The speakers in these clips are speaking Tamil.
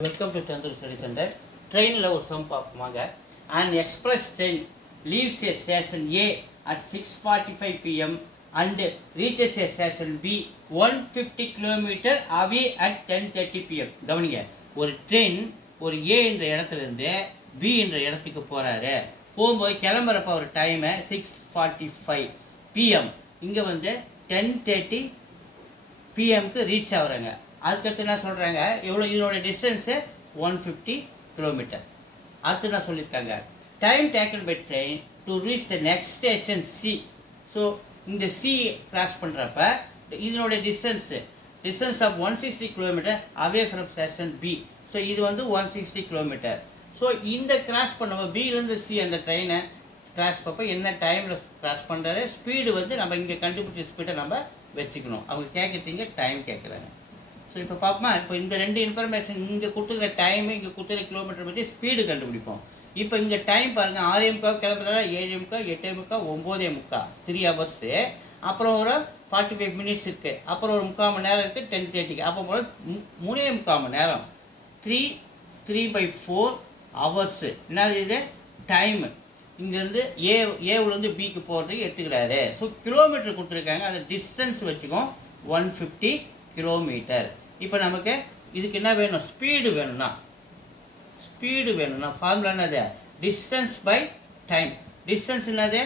Welcome to Chandru Study Center. Train la or sum paapamaanga. An express train leaves a station A at 6:45 p.m. and reaches a station B 150 km away at 10:30 p.m. கவனிங்க, ஒரு ட்ரெயின் ஒரு A என்ற இடத்துல இருந்து B என்ற இடத்துக்கு போறாரு. போகும்போது கிளம்புறப்ப ஒரு டைம் 6:45 p.m. இங்க வந்து 10:30 p.m.க்கு ரீச் ஆகுறாங்க. அதுக்கடுத்து என்ன சொல்கிறாங்க, எவ்வளோ இதனோட டிஸ்டன்ஸு 150 km. அடுத்து என்ன சொல்லியிருக்காங்க, time taken by train to reach the next station C. So இந்த சி கிராஸ் பண்ணுறப்ப இதனோட distance of 160 km away from station B. So இது வந்து 160 km. ஸோ இந்த கிராஸ் பண்ணும்போது பியிலேருந்து சி அந்த ட்ரெயினை கிராஸ் பார்ப்போம் என்ன டைமில் கிராஸ் பண்ணுறாரு, ஸ்பீடு வந்து நம்ம இங்கே கண்டுபிடிச்ச ஸ்பீடை நம்ம வச்சுக்கணும். அவங்க கேட்குறீங்க டைம் கேட்குறாங்க. ஸோ இப்போ பார்ப்போமா, இப்போ இந்த ரெண்டு இன்ஃபர்மேஷன் இங்கே கொடுத்துருக்க டைமு இங்கே கொடுத்துருக்க கிலோமீட்டர் பற்றி ஸ்பீடு கண்டுபிடிப்போம். இப்போ இங்கே டைம் பாருங்கள், 6:45 கிளம்புறதா 7:45 8:45 9:45 3 hours. அப்புறம் ஒரு 45 minutes இருக்குது. அப்புறம் ஒரு 3/4 மணி நேரம் இருக்குது 10:30. அப்போ போல 3.25 மணி நேரம் 3/4 hours. என்னது இது டைமு. இங்கேருந்து ஏவுலேருந்து பிக்கு போகிறதுக்கு எடுத்துக்கிறாரு. ஸோ கிலோமீட்டர் கொடுத்துருக்காங்க, அதை டிஸ்டன்ஸ் வச்சுக்கோம் 150 km. இப்போ நமக்கு இதுக்கு என்ன வேணும், ஸ்பீடு வேணும்னா ஃபார்முலா என்னது, டிஸ்டன்ஸ் பை டைம். டிஸ்டன்ஸ் என்னது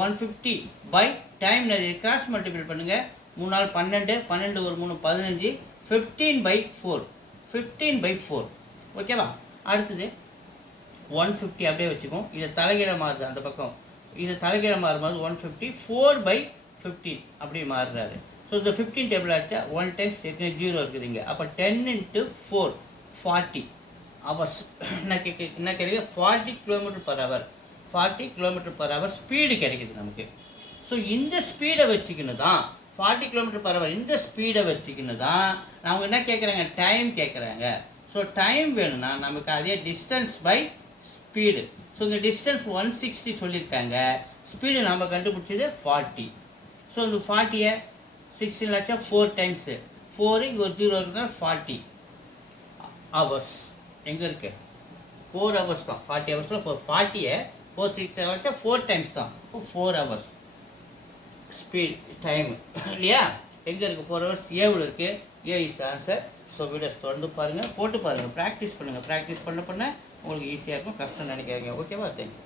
150 பை டைம் என்னது, கிராஸ் மல்டிபிள் பண்ணுங்க. 3 நாள் 12, 12 ஒரு 3 15, 15/4. ஓகேவா. அடுத்தது 150 அப்படியே வச்சுக்கோம். இதை தலைகீழ மாறுது, அந்த பக்கம் இதை தலைகீழ மாறும்போது 150 4/15 அப்படி மாறுறாரு. ஸோ இந்த 15 டேபிள் அடிச்சா 1 டைம்ஸ் 0 இருக்குதுங்க. அப்போ 10 × 4 40 hours. என்ன கிடைக்குது, 40 km/h 40 km/h ஸ்பீடு கிடைக்குது நமக்கு. ஸோ இந்த ஸ்பீடை வச்சுக்கின்னு தான் 40 km/h இந்த ஸ்பீடை வச்சுக்கின்னு தான் அவங்க என்ன கேட்குறாங்க, டைம் கேட்குறாங்க. ஸோ டைம் வேணும்னா நமக்கு அதே டிஸ்டன்ஸ் பை ஸ்பீடு. ஸோ இந்த டிஸ்டன்ஸ் 160 சொல்லியிருக்காங்க, ஸ்பீடு நம்ம கண்டுபிடிச்சது 40. ஸோ இந்த 40 16 லட்சம் 4 டைம்ஸ் 4 இங்கே ஒரு 0 இருக்குன்னா 40 hours. எங்கே இருக்கு 4 hours தான். 40 ஹவர்ஸில் 40 4 6 லட்சம் 4 டைம்ஸ் தான். 4 hours ஸ்பீட் டைம் இல்லையா. எங்கே இருக்குது 4 hours ஏவில் இருக்குது. ஏ இஸ் ஆன்சர். ஸோ வீடியோஸ் தொடர்ந்து பாருங்கள், போட்டு பாருங்கள், ப்ராக்டிஸ் பண்ணுங்கள். ப்ராக்டிஸ் பண்ண உங்களுக்கு ஈஸியாக இருக்கும், கஷ்டம் நினைக்காதீங்க. ஓகேவா, தேங்க்யூ.